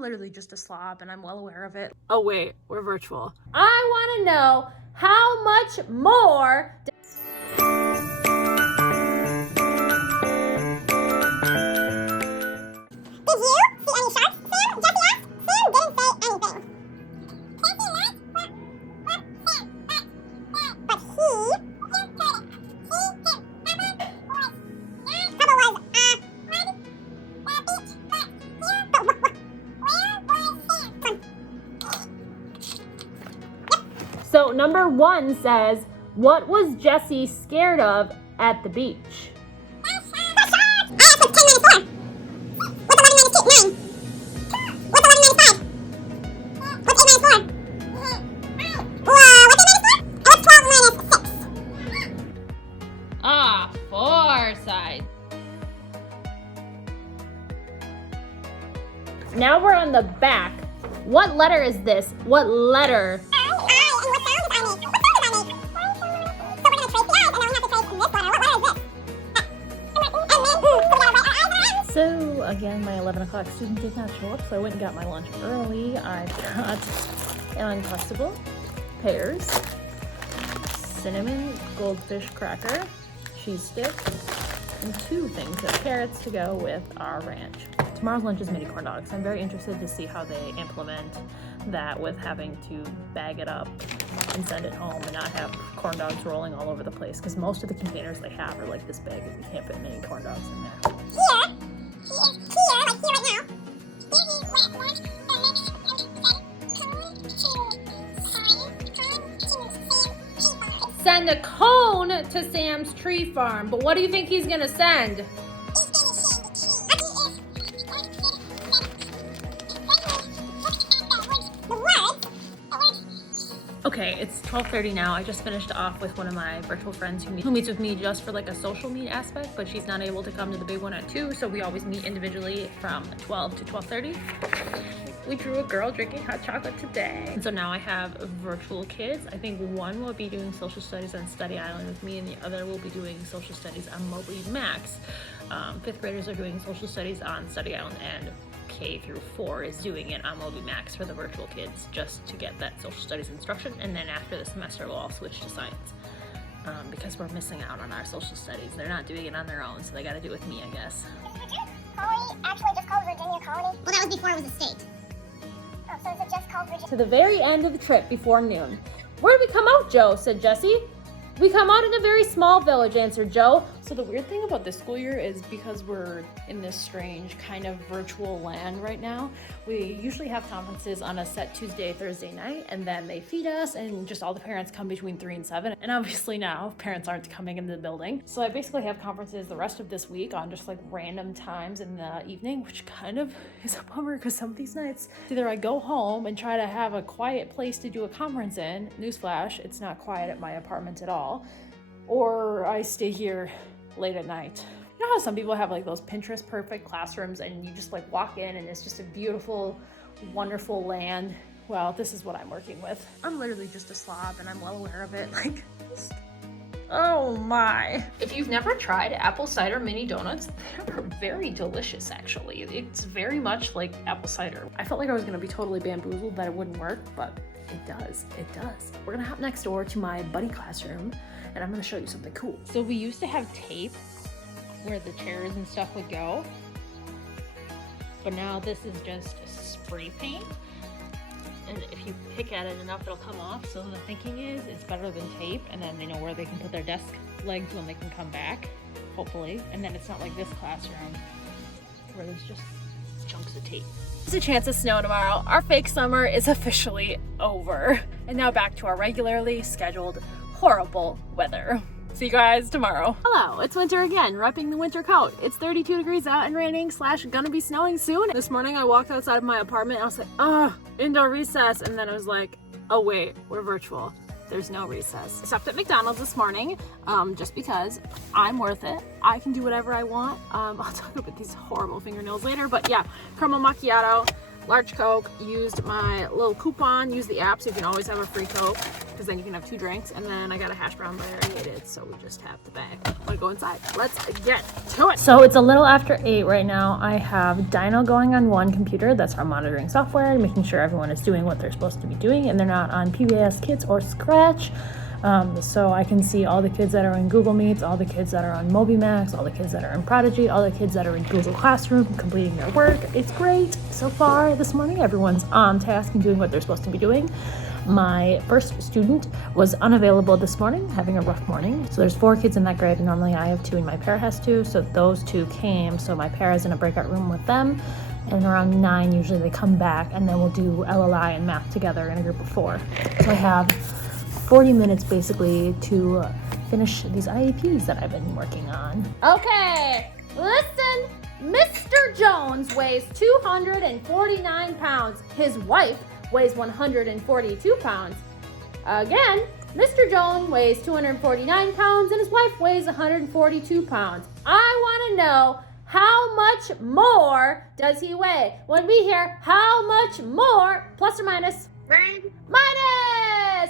I'm literally just a slob and I'm well aware of it. Oh wait, we're virtual. I want to know how much more. So number 1 says, what was Jesse scared of at the beach? Ah, foresight. Now we're on the back. What letter is this? What letter? So again, my 11 o'clock student did not show up, so I went and got my lunch early. I got an Uncrustable, pears, cinnamon goldfish cracker, cheese stick, and 2 things of carrots to go with our ranch. Tomorrow's lunch is mini corn dogs. I'm very interested to see how they implement that with having to bag it up and send it home and not have corn dogs rolling all over the place, because most of the containers they have are like this big and you can't fit many corn dogs in there. Send a cone to Sam's tree farm, but what do you think he's gonna send? Okay, it's 12:30 now. I just finished off with one of my virtual friends who meets with me just for like a social meet aspect, but she's not able to come to the big one at 2, so we always meet individually from 12 to 12:30. We drew a girl drinking hot chocolate today. And so now I have virtual kids. I think one will be doing social studies on Study Island with me and the other will be doing social studies on Moby Max. 5th graders are doing social studies on Study Island, and K through 4 is doing it on Moby Max for the virtual kids just to get that social studies instruction. And then after the semester, we'll all switch to science because we're missing out on our social studies. They're not doing it on their own, so they got to do it with me, I guess. Colony actually just called Virginia Colony? Well, that was before it was a state. Oh, so is it just called Virginia? To the very end of the trip before noon. Where did we come out, Joe? Said Jesse. We come out in a very small village, answered Joe. So the weird thing about this school year is because we're in this strange kind of virtual land right now, we usually have conferences on a set Tuesday, Thursday night, and then they feed us and just all the parents come between 3 and 7. And obviously now parents aren't coming into the building. So I basically have conferences the rest of this week on just like random times in the evening, which kind of is a bummer because some of these nights, either I go home and try to have a quiet place to do a conference in, newsflash, it's not quiet at my apartment at all, or I stay here late at night. You know how some people have like those Pinterest perfect classrooms and you just like walk in and it's just a beautiful, wonderful land? Well, this is what I'm working with. I'm literally just a slob and I'm well aware of it. Like, oh my. If you've never tried apple cider mini donuts, they're very delicious actually. It's very much like apple cider. I felt like I was gonna be totally bamboozled that it wouldn't work, but it does, it does. We're gonna hop next door to my buddy classroom and I'm gonna show you something cool. So we used to have tape where the chairs and stuff would go, but now this is just spray paint. And if you pick at it enough, it'll come off. So the thinking is it's better than tape, and then they know where they can put their desk legs when they can come back, hopefully. And then it's not like this classroom where there's just chunks of tape. There's a chance of snow tomorrow. Our fake summer is officially over. And now back to our regularly scheduled horrible weather. See you guys tomorrow. Hello, it's winter again, repping the winter coat. It's 32 degrees out and raining / gonna be snowing soon. This morning I walked outside of my apartment and I was like, indoor recess. And then I was like, oh wait, we're virtual. There's no recess. I stopped at McDonald's this morning just because I'm worth it. I can do whatever I want. I'll talk about these horrible fingernails later, but yeah, caramel macchiato, large Coke, used my little coupon, used the app so you can always have a free Coke, because then you can have 2 drinks, and then I got a hash brown, but I already ate it, so we just have the bag. I'm gonna go inside. Let's get to it. So it's a little after 8 right now. I have Dino going on one computer, that's our monitoring software, making sure everyone is doing what they're supposed to be doing, and they're not on PBS Kids or Scratch. So I can see all the kids that are in Google Meets, all the kids that are on MobiMax, all the kids that are in Prodigy, all the kids that are in Google Classroom completing their work. It's great so far this morning. Everyone's on task and doing what they're supposed to be doing. My first student was unavailable this morning, having a rough morning. So there's 4 kids in that grade, and normally I have 2 and my pair has 2. So those 2 came, so my pair is in a breakout room with them. And around 9, usually they come back, and then we'll do LLI and math together in a group of 4. So I have 40 minutes basically to finish these IEPs that I've been working on. Okay, listen, Mr. Jones weighs 249 pounds. His wife weighs 142 pounds. Again, Mr. Jones weighs 249 pounds and his wife weighs 142 pounds. I want to know, how much more does he weigh? When we hear how much more, plus or minus? Minus!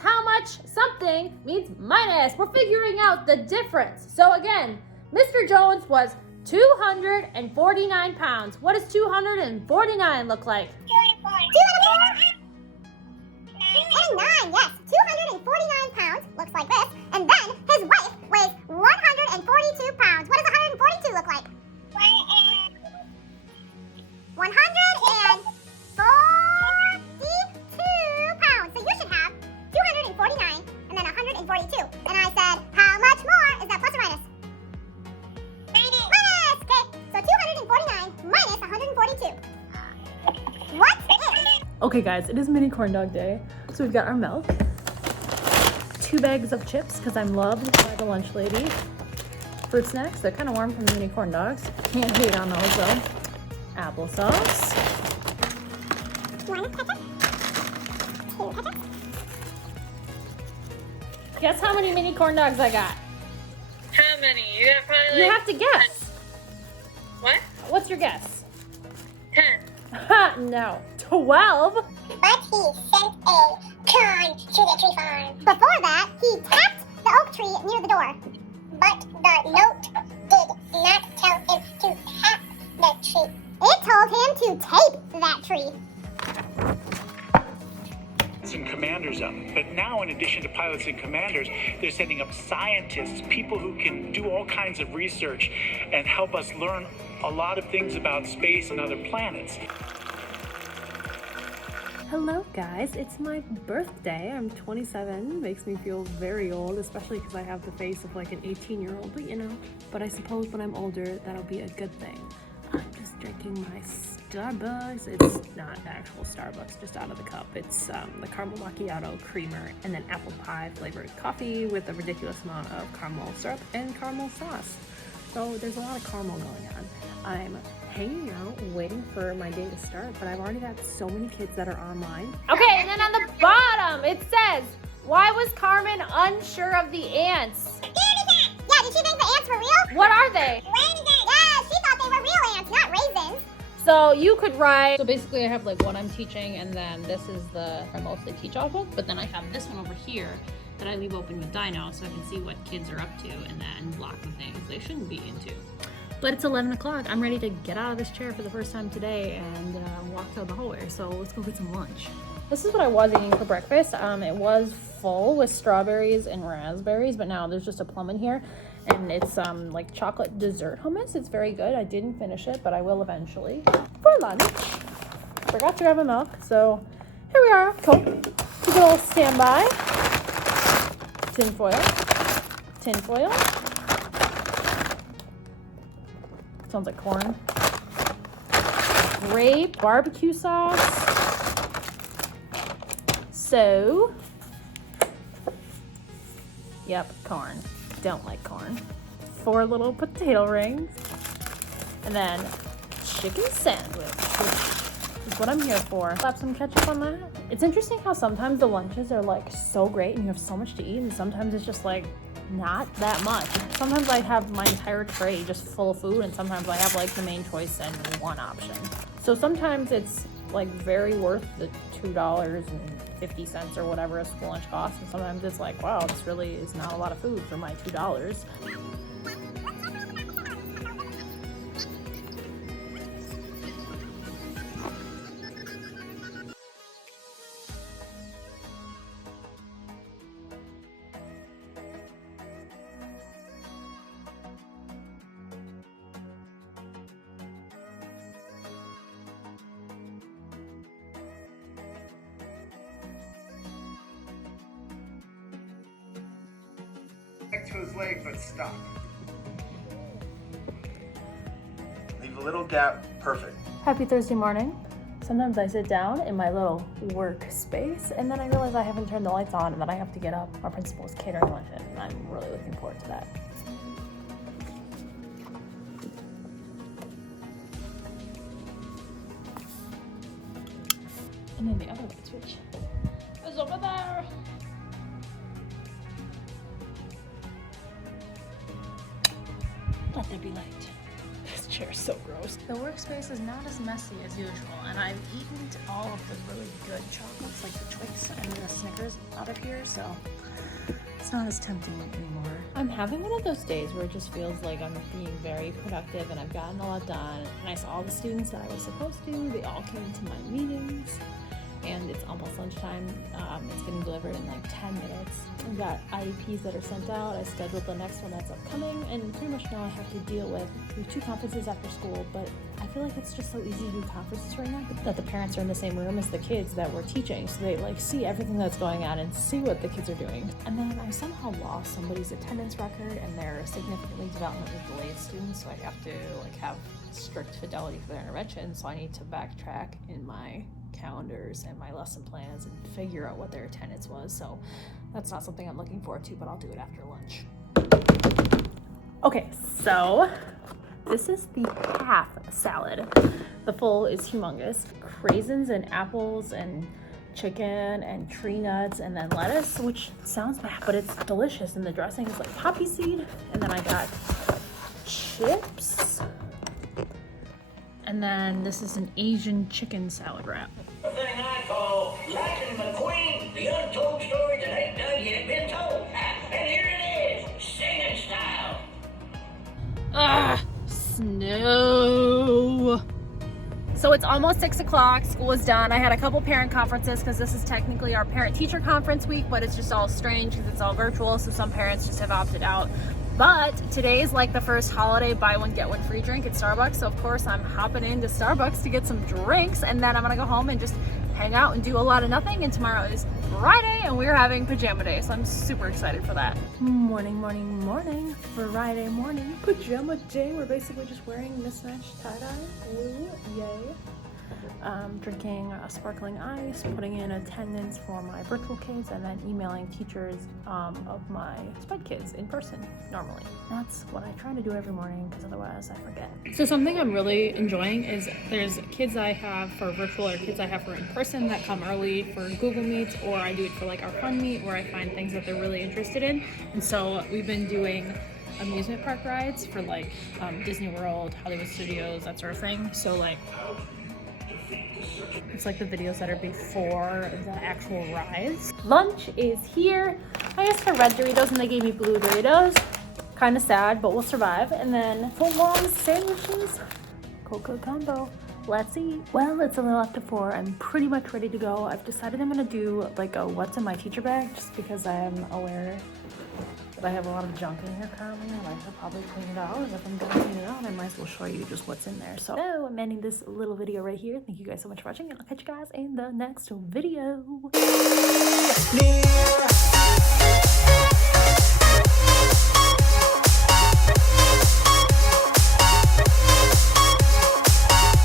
How much something means minus. We're figuring out the difference. So again, Mr. Jones was 249 pounds. What does 249 look like? 249, yes. 249 pounds looks like this. And then his wife weighs 142 pounds. What does 142 look like? 142 pounds. So you should have 249 and then 142. And I said, how much more? Is that plus or minus? Minus. Okay. So 249 minus 142. What is? Okay guys, it is mini corn dog day. So we've got our milk, 2 bags of chips, because I'm loved by the lunch lady. Fruit snacks, they're kind of warm from the mini corn dogs. Can't hate on those though. Applesauce. Guess how many mini corn dogs I got? How many? You got probably You like have to guess. What? What's your guess? 10. No, 12. But he sent a corn to the tree farm. Before that, he tapped the oak tree near the door. But the note did not tell him to tap the tree. It told him to tape that tree. And commanders up. But now, in addition to pilots and commanders, they're sending up scientists, people who can do all kinds of research and help us learn a lot of things about space and other planets. Hello guys, it's my birthday. I'm 27, makes me feel very old, especially because I have the face of like an 18-year-old, but you know. But I suppose when I'm older, that'll be a good thing. I'm just drinking my Starbucks. It's not actual Starbucks, just out of the cup. It's the caramel macchiato creamer and then apple pie flavored coffee with a ridiculous amount of caramel syrup and caramel sauce. So there's a lot of caramel going on. I'm hanging out, waiting for my day to start, but I've already got so many kids that are online. Okay, and then on the bottom, it says, why was Carmen unsure of the ants? Yeah, did she think the ants were real? What are they? Raisins. Yeah, she thought they were real ants, not raisins. So you could write, So basically I have like what I'm teaching, and then this is the I mostly teach off of, but then I have this one over here that I leave open with Dino so I can see what kids are up to and then block the things they shouldn't be into. but it's 11 o'clock. I'm ready to get out of this chair for the first time today and walk down the hallway. So let's go get some lunch. This is what I was eating for breakfast. It was full with strawberries and raspberries, but now there's just a plum in here. And it's like chocolate dessert hummus. It's very good. I didn't finish it, but I will eventually. For lunch. Forgot to grab a milk, so here we are. Coke. Good old standby. Tin foil. Tin foil. Sounds like corn. Grape barbecue sauce. So, yep, corn. Don't like corn. 4 little potato rings. And then chicken sandwich, which is what I'm here for. Slap some ketchup on that. It's interesting how sometimes the lunches are like so great and you have so much to eat, and sometimes it's just like not that much. Sometimes I have my entire tray just full of food, and sometimes I have like the main choice and one option. So sometimes it's like very worth the $2.50 or whatever a school lunch costs. And sometimes it's like, wow, this really is not a lot of food for my $2. To his leg, but stop. Leave a little gap, perfect. Happy Thursday morning. Sometimes I sit down in my little workspace and then I realize I haven't turned the lights on and then I have to get up. Our principal's catering lunch and I'm really looking forward to that. And then the other light switch is over there. Let there be light. This chair is so gross. The workspace is not as messy as usual, and I've eaten all of the really good chocolates, like the Twix and the Snickers out of here, so it's not as tempting anymore. I'm having one of those days where it just feels like I'm being very productive and I've gotten a lot done, and I saw all the students that I was supposed to. They all came to my meetings. And it's almost lunchtime. It's getting delivered in like 10 minutes. I've got IEPs that are sent out. I scheduled the next one that's upcoming, and pretty much now I have to deal with 2 conferences after school, but I feel like it's just so easy to do conferences right now that the parents are in the same room as the kids that we're teaching, so they like see everything that's going on and see what the kids are doing. And then I somehow lost somebody's attendance record, and they're significantly developmentally delayed students, so I have to like have strict fidelity for their intervention, so I need to backtrack in my calendars and my lesson plans and figure out what their attendance was. So that's not something I'm looking forward to, but I'll do it after lunch. Okay, so this is the half salad. The full is humongous. Raisins and apples and chicken and tree nuts and then lettuce, which sounds bad, but it's delicious. And the dressing is like poppy seed. And then I got chips. And then this is an Asian chicken salad wrap. The thing I call Lightning McQueen, the untold story that ain't done yet been told. And here it is, singing style. Snow. So it's almost 6 o'clock, school is done. I had a couple parent conferences because this is technically our parent-teacher conference week, but it's just all strange because it's all virtual, so some parents just have opted out. But today is like the first holiday buy one get one free drink at Starbucks, so of course I'm hopping into Starbucks to get some drinks, and then I'm gonna go home and just hang out and do a lot of nothing. And tomorrow is Friday and we're having pajama day, so I'm super excited for that. Morning, morning, morning. Friday morning, pajama day. We're basically just wearing mismatched tie-dye. Woo, yay. Drinking a sparkling ice, putting in attendance for my virtual kids, and then emailing teachers of my SPED kids in person normally. That's what I try to do every morning because otherwise I forget. So something I'm really enjoying is there's kids I have for virtual or kids I have for in person that come early for Google Meets, or I do it for like our fun meet where I find things that they're really interested in. And so we've been doing amusement park rides for like Disney World, Hollywood Studios, that sort of thing. So like it's like the videos that are before the actual rides. Lunch is here. I asked for red Doritos and they gave me blue Doritos. Kind of sad, but we'll survive. And then full-on sandwiches. Cocoa combo. Let's eat. Well, it's a little after 4. I'm pretty much ready to go. I've decided I'm gonna do like a what's in my teacher bag just because I am aware that I have a lot of junk in here currently and I should probably clean it out. And if I'm gonna clean it out, I might as well show you just what's in there. So I'm ending this little video right here. Thank you guys so much for watching, and I'll catch you guys in the next video.